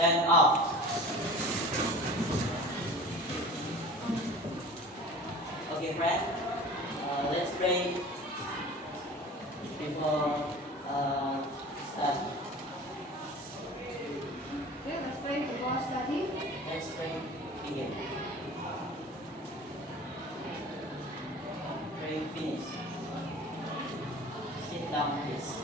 stand up. Okay, friend. Let's pray before start. Okay, let's pray before study. Let's pray. Begin. Pray finish. Sit down, please.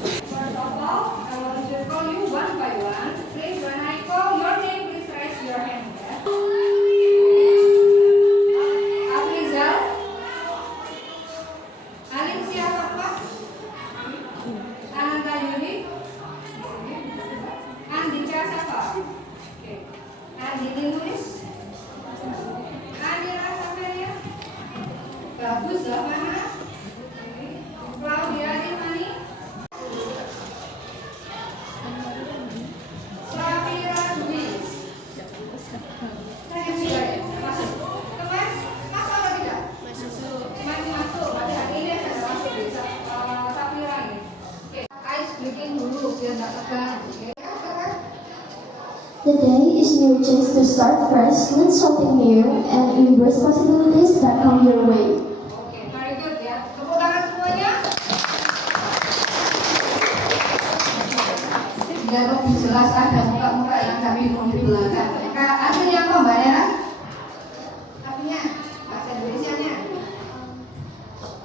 First of all, I want to call you one by one. Please, when I call your name, please raise your hand. Yeah? Afrizal, Alicia Fatma, Ananda Yuni, Andika Safa, Andini Nuris, Andira Safaria, Bagus Zavana, Claudia Dimani, Safira Dwi. Saya sudah masuk. Teman, masuk atau tidak? Masuk. Masuk. Pada hari ini saya masuk di Safira ini. Oke, ice breaking dulu biar nggak tegang. Oke. The day is your chance to start fresh with something new and new responsibilities that come your way. Oke, very good ya. Tepuk tangan semuanya. Biar lebih jelas ada muka-muka yang nggak bingung di belakang. Artinya apa Mbak Nera? Artinya bahasa Indonesianya.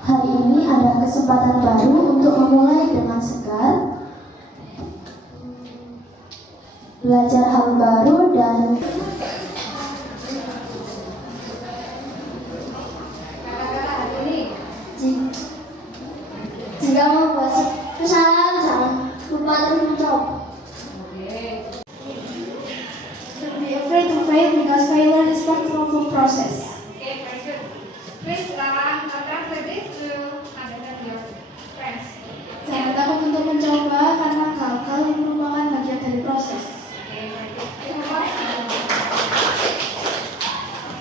Hari ini ada kesempatan baru untuk memulai dengan segar, belajar hal baru dan Kata-kata hari ini. jika membuat kesalahan jangan lupa terus mencoba. Oke. Don't be afraid to fail because failure is part of the process. Oke, very good. Please translate this to understand your friends. Jangan takut untuk mencoba karena gagal merupakan bagian dari proses. Oke, very good.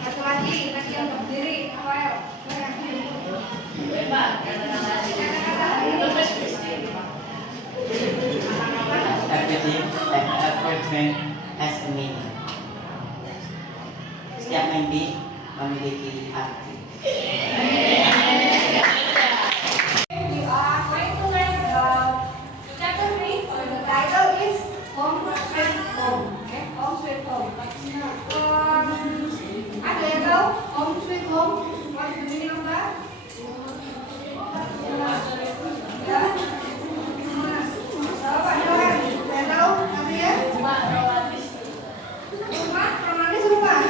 Satu lagi yang berdiri, Noel. Kata-kata hari ini. Everything has a meaning. Setiap mimpi memiliki arti. We are going to learn about chapter 3. The title is Home Sweet Home. Okay, Home Sweet Home. Ada yang tahu Home Sweet Home? What's the meaning of that? Ya. Tahu Pak Johan? Saya tahu. Nanti ya. Rumah romantis rumah.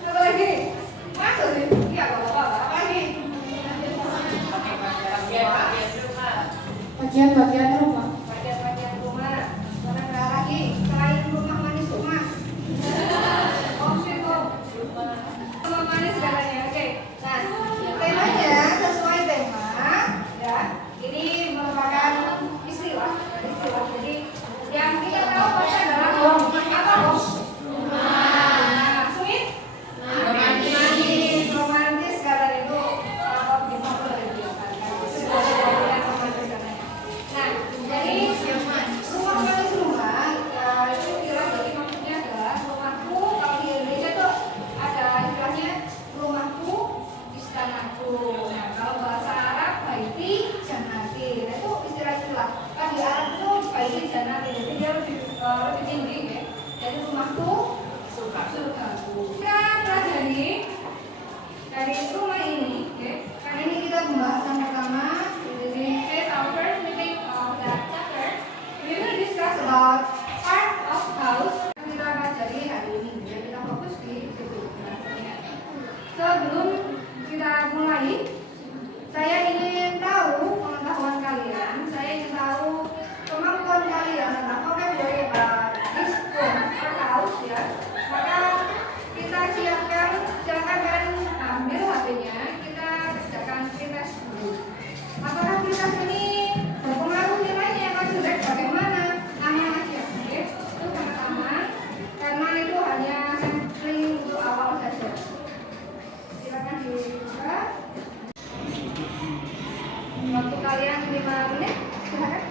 Satu lagi. Masuk sih. Iya, Bapak. Apa lagi? Bagian-bagian rumah. Bagian-bagian rumah. Mana nggak lagi? Selain rumah manis rumah. Home sweet home. Rumah manis katanya. Oke. Nah, temanya sesuai tema. Ya. Ini merupakan istilah. Jadi yang kita tahu pasti adalah home. Apa home? Rumah. Sweet? Manis. Romantis katanya itu. Kalau di foto dari belakang. Sebuah romantis katanya. Nah, jadi rumah manis rumah itu kira jadi maksudnya adalah rumahku. Kalau di Indonesia tuh ada istilahnya rumahku istanaku. Nah, kalau bahasa Arab baiti jannati. Nah, itu istilah-istilah. Kan di Arab itu baiti jannati. Jadi dia lebih tinggi ya. Jadi rumahku surgaku. Kita pelajari dari rumah ini, ya. Karena ini kita pembahasan pertama. Jadi this our first meeting of that chapter. We will discuss about part of house. Kita pelajari hari ini. Ya, kita fokus di situ. Sebelum kita mulai, saya ingin tahu pengetahuan kalian. Saya ingin tahu kemampuan kalian tentang vocabulary this home or house ya. Maka kita silakan kan ambil HP-nya, kita kerjakan tes dulu. Apakah tes ini berpengaruh nilainya atau jelek bagaimana? Aman aja, oke? Itu sangat aman karena itu hanya sampling untuk awal saja. Silakan dibuka. Waktu kalian 5 menit, silakan.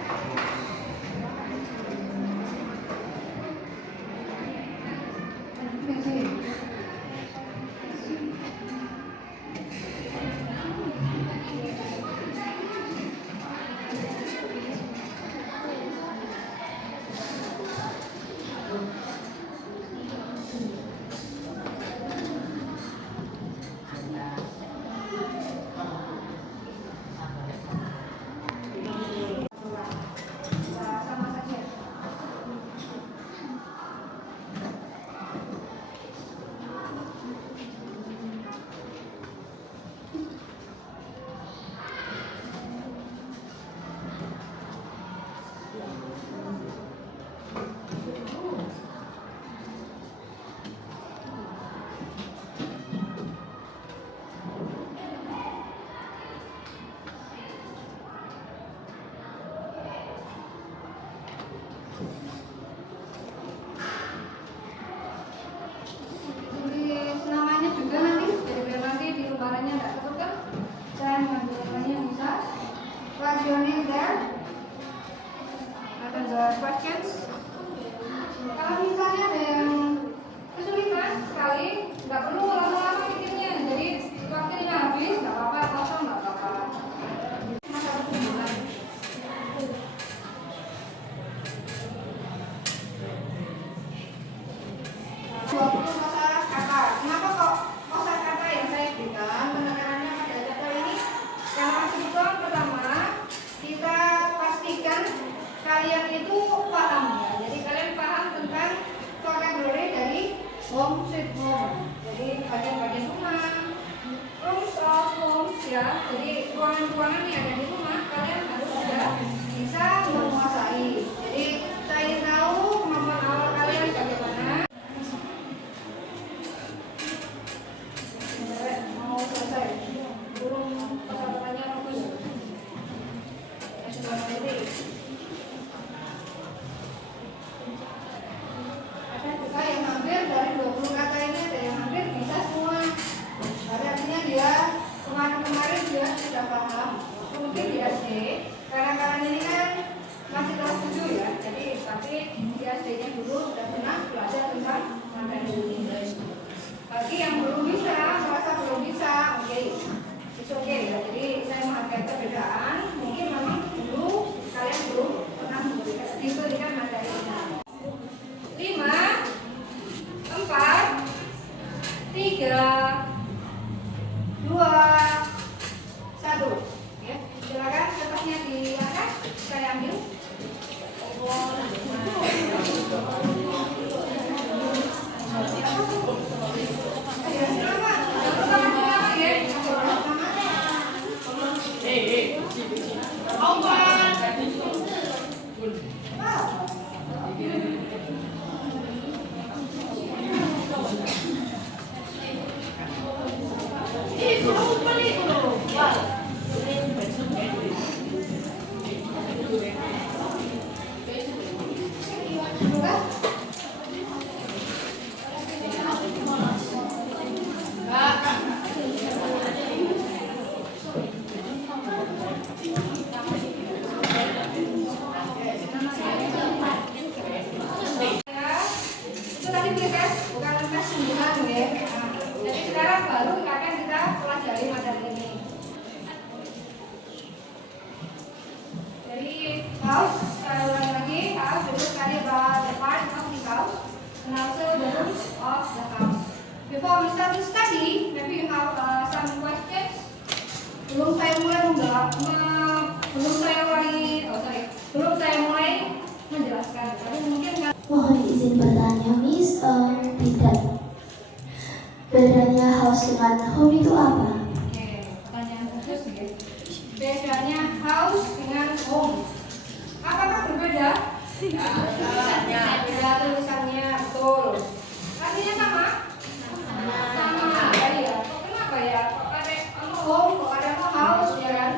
jawabannya nggak ketutup, saya mengambil jawabannya bisa. What's your name there? Atau the questions? Kalau misalnya ada yang kesulitan sekali, nggak perlu lama-lama mikirnya. Jadi waktunya habis, nggak apa-apa, kosong nggak apa-apa. Masalah hubungan. Masalah kata. Kenapa kok kosakata yang saya berikan penekanannya pada chapter ini? Karena masih butuh pertama kita pastikan kalian itu paham ya. Jadi kalian paham tentang vocabulary dari home sweet home. Jadi bagian-bagian rumah, rooms of homes ya. Jadi ruangan-ruangan yang ada di rumah kalian harus sudah bisa menguasai. Jadi saya tahu kemampuan awal kalian bagaimana. Mau selesai belum pertanyaannya bagus ya sudah ready. Ada juga yang hampir dari 20 kata ini ada yang hampir bisa semua. Artinya dia kemarin dia sudah paham. Mungkin di SD karena kalian ini kan masih kelas 7 ya. Jadi tapi di SD-nya dulu sudah pernah belajar tentang Mandarin. Bagi yang belum bisa, merasa belum bisa, oke, it's okay ya. Jadi saya menghargai perbedaan. Mungkin memang dulu kalian belum pernah diberikan materi ini. 5, 4, 3, 2, 1. Ya, silakan kertasnya diangkat. Saya ambil. Before we start to study, maybe you have some questions. Belum saya mulai menjelaskan. Tapi mungkin Mohon izin bertanya, Miss, bedanya house dengan home itu apa? Oke, pertanyaan khusus ya. Bedanya house dengan home. Apakah berbeda? Beda tulisannya, betul. Artinya sama? Sama. Ya. Kenapa ya? Kok ada home, kok ada house ya kan?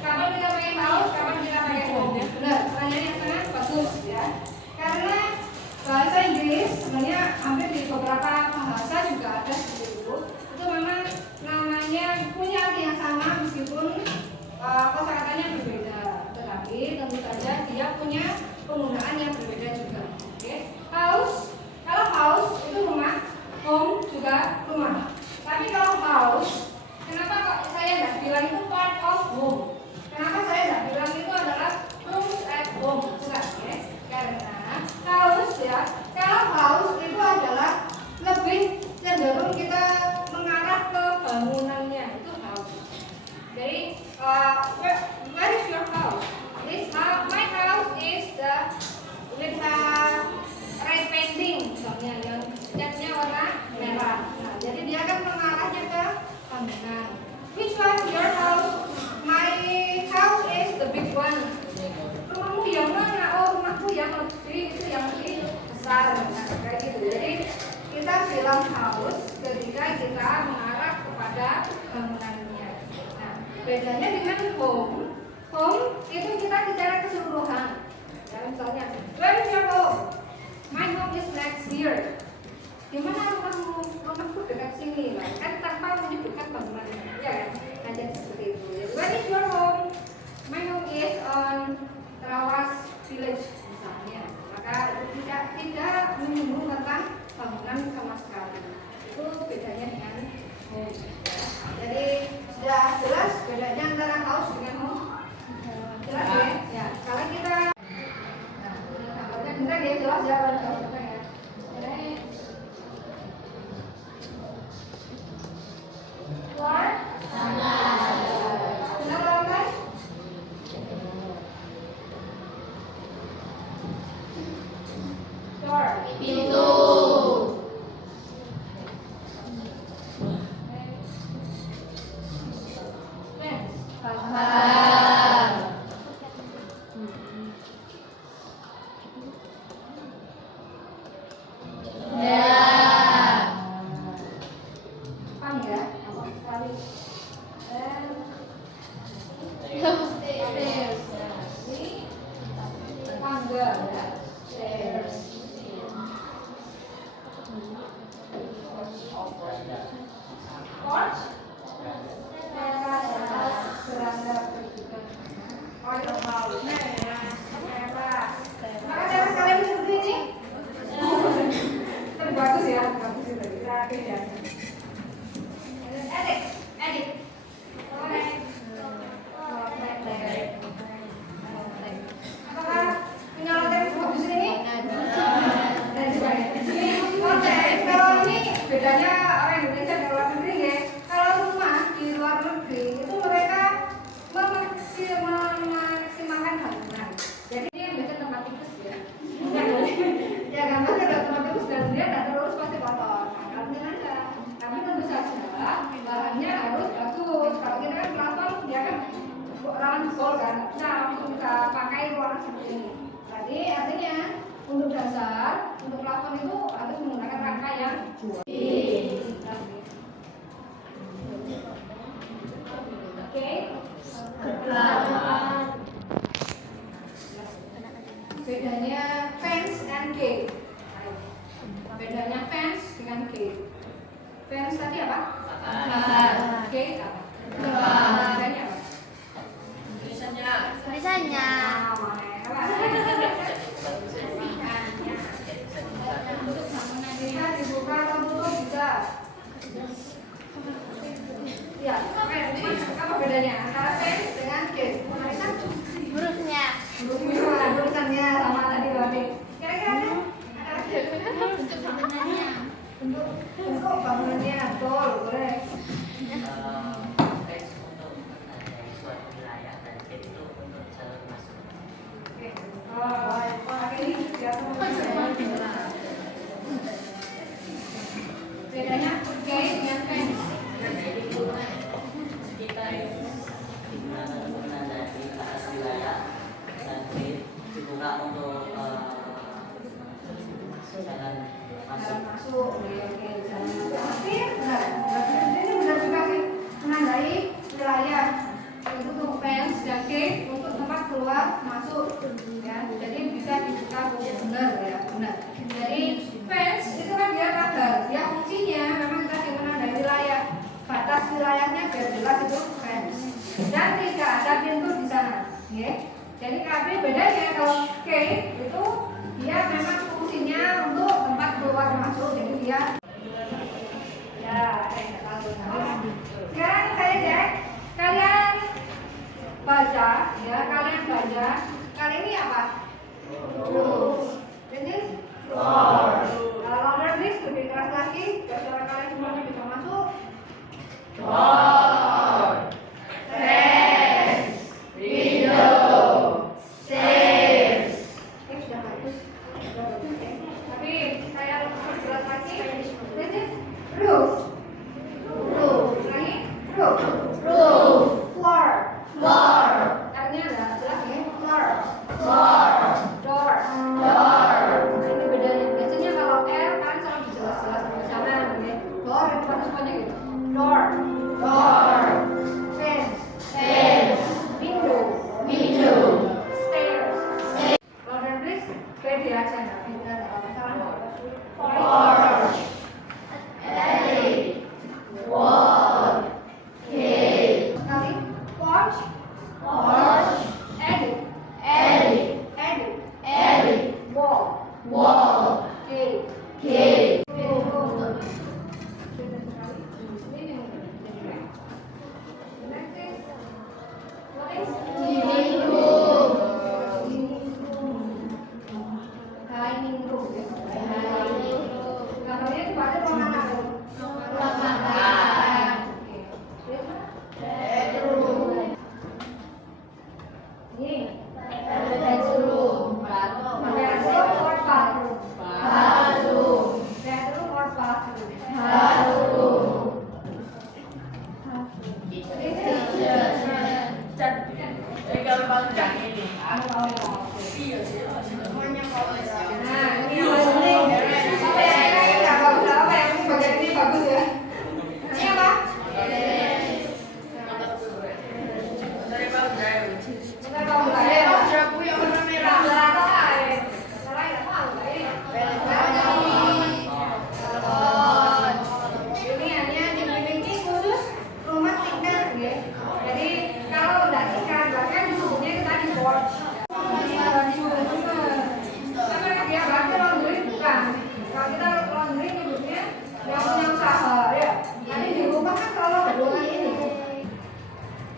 Kapan kita pakai house, kapan kita pakai home? Benar, pertanyaan yang sangat bagus ya. Karena bahasa Inggris sebenarnya hampir di beberapa bahasa juga ada seperti itu. Itu memang namanya punya arti yang sama meskipun kosakatanya berbeda. Tetapi tentu saja dia punya penggunaan yang berbeda juga. Oke, house, kalau house itu rumah, home juga rumah. Tapi kalau house, kenapa kok saya nggak bilang itu part of home? Kenapa saya nggak bilang itu adalah rooms at home? Bukan, ya? Karena house ya, kalau house itu adalah lebih cenderung kita mengarah ke bangunannya, itu house. Jadi where is your house? My house is with red painting, misalnya yang catnya warna merah. Nah, jadi dia kan mengarahnya ke bangunan. Which one your house? My house is the big one. Rumahmu yang mana? Oh, rumahku yang lebih itu yang lebih besar. Nah, kayak gitu. Jadi kita bilang house ketika kita mengarah kepada bangunannya. Nah, bedanya dengan home. Home itu kita secara keseluruhan. Ya, misalnya, where is your home? My home is next here. Di mana rumahmu? Rumahku dekat sini, lah. Kan tanpa menyebutkan bangunannya, ya kan? Ya, jelas bedanya antara house dengan home. Jelas ya? Ya, kalau kita gambarnya kita ya jelas ya kalau kita ya. Keluar. Benar orang lain? Door. Pintu. Fence. Pagar. Paham ya? Gampang sekali. Dan stairs. Ini tangga ya. Stairs. Porch. Serangga perbukitan. Oh, ya mau. Teras. Maka teras kalian seperti ini? Tapi bagus ya, bagus itu. Kita beda. Edit. Apakah punya teras bagus ini? Dan sebagainya. Ini konteks. Kalau ini bedanya orang Indonesia dan luar negeri ya. Kalau rumah di luar negeri itu mereka memaksimalkan bangunan. Jadi ini yang biasa tempat tikus ya. Ya gampang kalau tempat tikus dan dia tidak terurus pasti kotor. Nah, kalau ini ada. Tapi tentu saja bahannya harus bagus. Kalau kita kan plafon dia kan rawan jebol kan. Nah, langsung kita pakai ruangan seperti ini. Jadi artinya untuk dasar, untuk plafon itu harus menggunakan rangka yang buat. Oke. Bedanya fence and gate. Bedanya fence dengan gate. Fence tadi apa? Gate apa? Bedanya apa? Tulisannya. Bisa dibuka atau tutup bisa. Ya, apa bedanya antara fence dengan gate? Marisa? Hurufnya. Tulisannya sama tadi Wadi. Kira-kira ada lagi? Untuk bangunannya. Bentuk bangunannya, betul, boleh. Fence untuk menandai suatu wilayah dan gate itu untuk jalur masuk. Oke. Pakai ini biar bedanya gate dengan fence. Kita menandai batas wilayah dan gate dibuka untuk jalan masuk. Jalan masuk, oke, jalan masuk. Tapi benar, ini benar juga sih menandai wilayah. Itu untuk fence dan gate untuk tempat keluar masuk. Ya, jadi bisa dibuka benar ya, benar. Jadi fence itu kan dia pagar, dia fungsinya memang tadi menandai wilayah. Batas wilayahnya biar jelas itu fence. Dan tidak ada pintu di sana, ya. Jadi tapi bedanya kalau gate itu dia memang fungsinya untuk tempat keluar masuk, jadi dia ya sekarang saya cek kalian baca ya, kalian baca kali ini apa? Ini kalau louder please lebih keras lagi biar suara kalian semuanya bisa masuk. Sudah bagus. Tapi saya perjelas lagi. This is roof. Ulangi. Roof. Floor. Artinya adalah jelas ya. Floor. Door. Nah, ini bedanya. Biasanya kalau R kan selalu dijelas-jelas bersama, ya. Door itu harus semuanya gitu. Door. Fence. Window. Stairs. Louder please. Pede aja nggak pintar, nggak masalah. Nah, ini maksudnya apa ya? Nggak bagus apa ya? Bagian ini bagus ya. Ini apa? Kita tahu nggak ya? Salah atau air? Salah ya tahu nggak ya? Ini hanya dimiliki khusus rumah tingkat ya. Jadi kalau udah tingkat bahkan disebutnya kita di board. Karena dia bahkan laundry bukan. Kalau kita laundry nyebutnya yang punya usaha ya. Nanti dirubah kan kalau gedungan ini.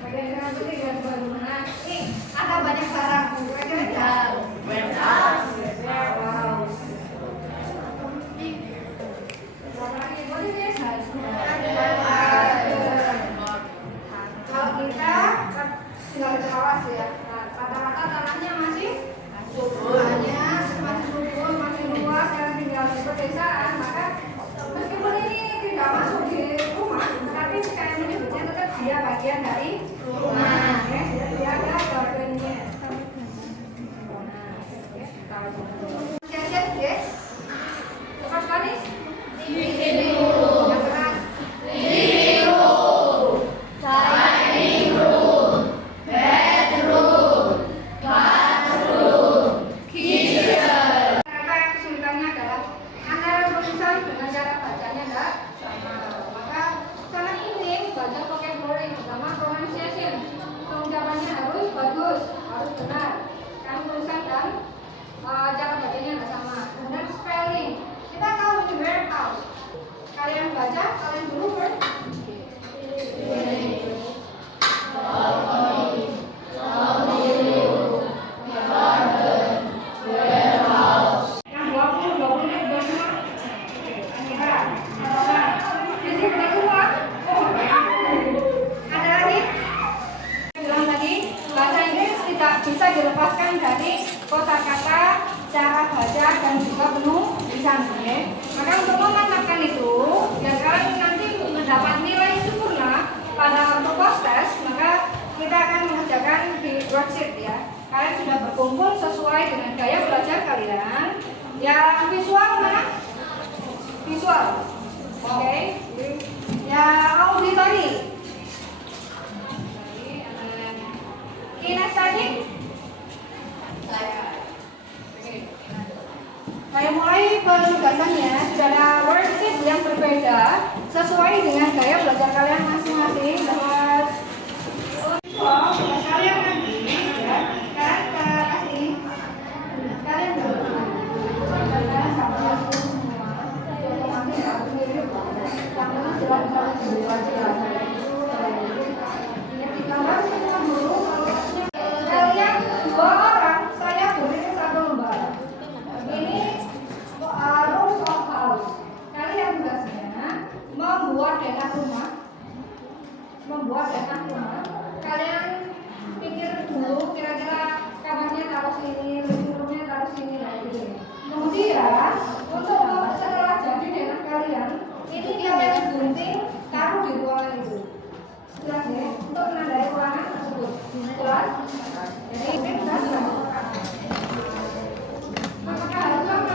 Bagian kanan itu tiga baru. Nah, ini ada banyak barang. Kira-kira nggak? Wow. Kalau kita tinggal di awas ya, rata-rata tanahnya masih subur, masih subur, masih luas, karena tinggal di pedesaan, maka meskipun ini tidak masuk di rumah, tapi saya menyebutnya tetap dia bagian dari rumah, ya, dia ada gardennya. Siap-siap, guys. Cepat manis. Yang keras. Kata yang kesulitannya adalah antara tulisan dengan cara bacanya tidak sama. Maka sangat penting baca vocabulary, pertama pronunciation. Pengucapannya harus bagus, harus benar. Karena tulisan dan cara bacanya tidak sama. Kemudian spelling. Kita tahu di warehouse. Kalian baca, kalian dulu word. Yang 20 menit udah semua. Anira, jadi udah semua. Oh, ada lagi? Saya bilang tadi, bahasa Inggris tidak bisa dilepaskan dari kosakata, cara baca, dan juga penulisan. Ya. Maka untuk memantapkan itu, biar kalian nanti mendapat nilai sempurna pada waktu post test, maka kita akan mengerjakan di worksheet ya. Kalian sudah berkumpul sesuai dengan gaya belajar kalian. Yang visual mana? Visual. Oke. Ya auditory. Kinestetik. Saya mulai penugasannya sudah ada worksheet yang berbeda sesuai dengan gaya belajar kalian masing-masing. Dapat kalian nanti ya, kalian kasih ini, kalian kalian sama aku semua. Nanti aku mirip, yang ini jelas kalian berdua aja. Ini gambar semua dulu. Kalian 2 orang, saya beri 1 lembar. Ini rules of house. Kalian tugasnya membuat denah rumah. Kalian pikir dulu kira-kira kamarnya taruh sini, living roomnya taruh sini lagi. Kemudian untuk setelah jadi denah kalian, ini kalian gunting taruh di ruangan itu. Jelas ya? Untuk menandai ruangan tersebut. Jelas? Jadi ini jelas. Apakah harus sama?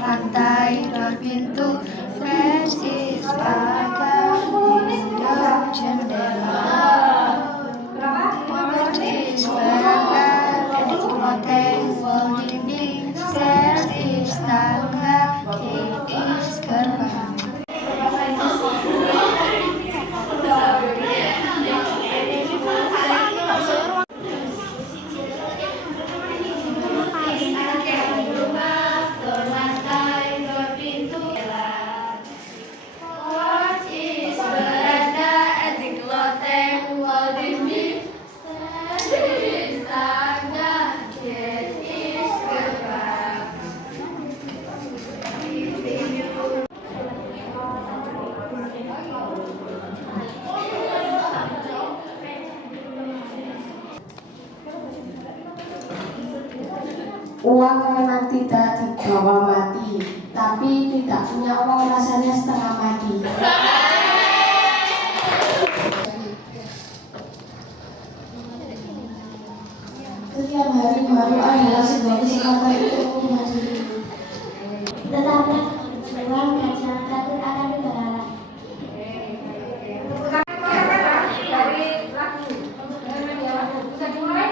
Lantai berpintu, fence is pagar, window jendela, porch is pagar, loteng wall dinding, stairs is tangga, gate is gerbang. Lantai berpintu, nyawa mati, tapi tidak punya uang rasanya setengah mati. Setiap hari baru adalah sebuah kesempatan untuk mengubah diri. Tetapi berjuang dan jalan satu akan diberhala. Dari lagu. Bisa dimulai?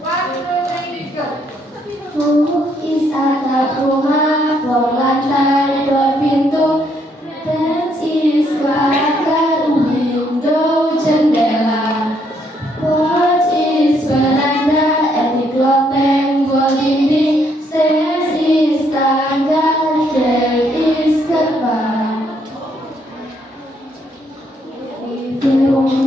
1, 2, 3, go. Lukis atap rumah, blok lantai, dua pintu, pencis, pagar, window, jendela. What is beranda, etik loteng, buat dinding, stairs is tangga, gate is gerbang.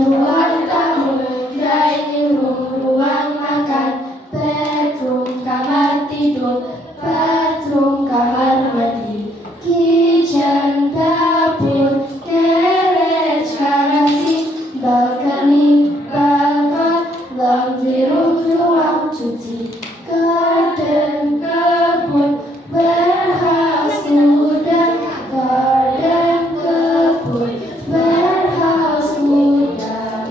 Ruang tamu, dining room, ruang makan, bedroom, kamar tidur, bathroom, kamar mandi, kitchen, dapur, garage, garasi, balkoni, balkon, laundry room, ruang cuci, garden, kebun, warehouse, gudang, garden, kebun, warehouse, gudang.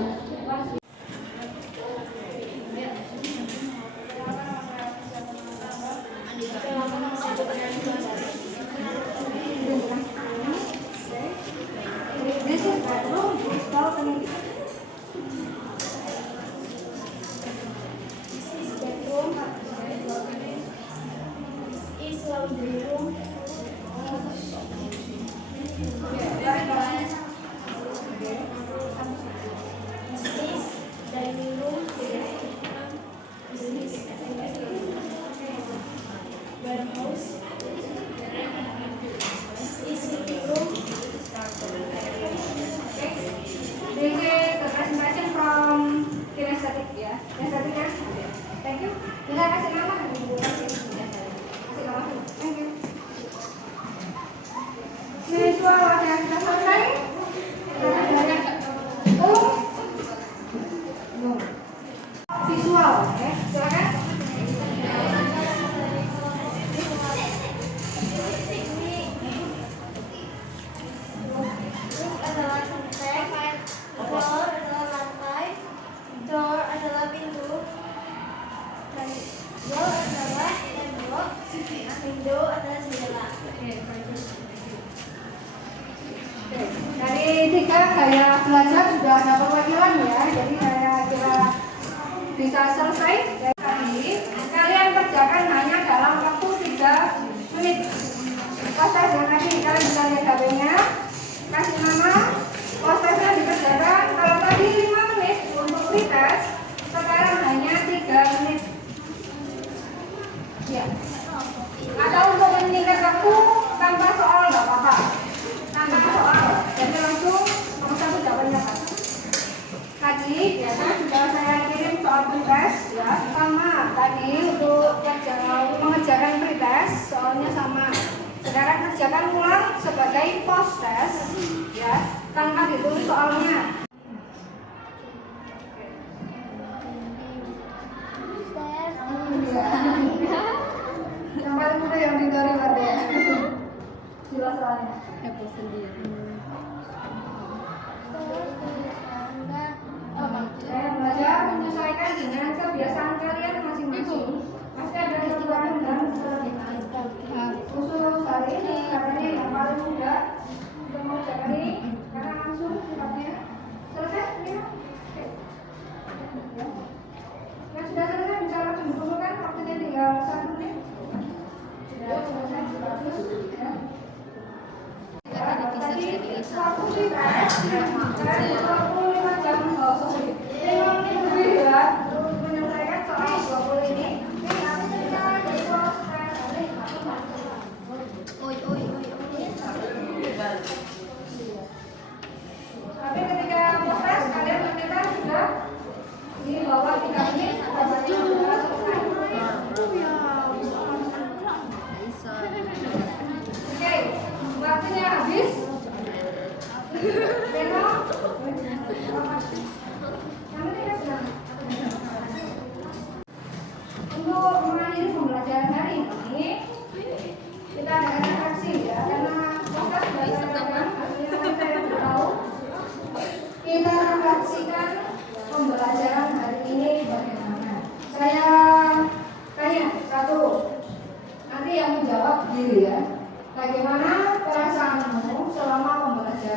This is bedroom, this is balcony. Is laundry room. Is dining room. Warehouse. Is living room. This is the presentation from kinesthetic ya. Kinesthetic ya. Thank you. Bisa kasih nama? Kasih nama. Thank you. Visual ada yang sudah selesai? Visual, ya. Silakan. Roof adalah lantai. Floor adalah lantai. Door adalah pintu. Dan wall adalah tembok. Window adalah jendela. Dari 3 gaya belajar sudah ada perwakilan ya, jadi saya kira bisa selesai. Dari tadi kalian kerjakan hanya dalam waktu 3 menit. Proses yang tadi kalian bisa lihat HP-nya, kasih nama, prosesnya dikerjakan. Kalau tadi 5 menit untuk pretest, sekarang hanya 3 menit. Ya. Atau untuk menyingkat waktu tanpa soal nggak apa-apa. Tanpa soal, jadi langsung nomor 1 jawabannya apa? Tadi biasa sudah saya kirim soal pretest ya, sama tadi untuk mengerjakan pretest soalnya sama. Sekarang kerjakan ulang sebagai post test ya, tanpa ditulis soalnya. Yang paling mudah yang ditori berarti ya. Jelas soalnya. Saya belajar menyesuaikan dengan kebiasaan kalian masing-masing. Pasti ada perubahan dan kelebihan. Khusus hari ini katanya yang paling mudah untuk mengerjakan ini karena langsung sifatnya selesai ya. Oke. Ya. Yang sudah selesai bisa langsung dikumpulkan, waktunya tinggal 1 menit. Sudah selesai, bagus ya. Tadi waktu kita 25 jam 5 menit lebih ya untuk menyelesaikan soal 20 ini. Tapi kita dari proses tapi ketika proses kalian ternyata sudah di bawah 3 menit jawabannya sudah selesai. Oke, waktunya habis. Beno, untuk mengakhiri pembelajaran hari ini,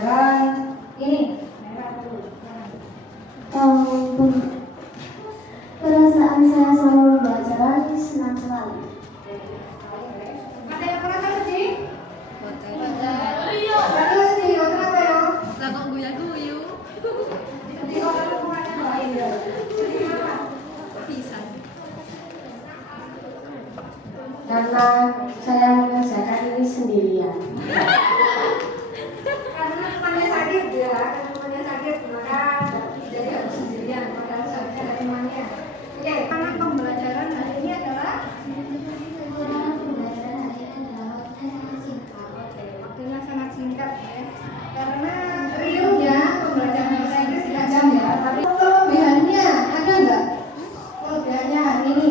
pembelajaran ini? Perasaan saya selama pembelajaran senang sekali. Ada yang merasa sedih? Berarti sedih, kenapa ya? Lah guyu-guyu. Sedih orang rumahnya lain ya. Sedih kenapa? Pisan. Karena saya mengerjakan ini sendirian. Karena temannya sakit ya, karena temannya sakit maka jadi harus sendirian. Padahal seharusnya ada temannya. Oke, karena pembelajaran hari ini adalah waktunya sangat singkat ya. Karena realnya pembelajaran bahasa Inggris 3 jam ya. Tapi kelebihannya ada nggak? Kelebihannya hari ini?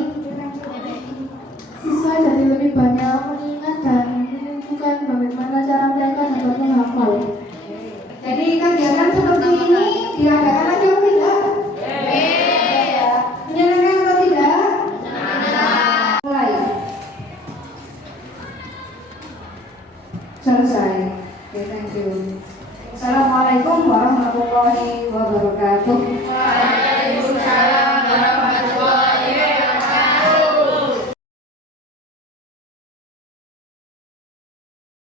Siswa jadi lebih banyak mengingat dan menentukan bagaimana cara mereka dapat menghafal. Jadi kegiatan seperti ini diadakan lagi atau tidak? Ya. Menyenangkan atau tidak? Mulai. Selesai. Oke, thank you. Assalamualaikum warahmatullahi wabarakatuh.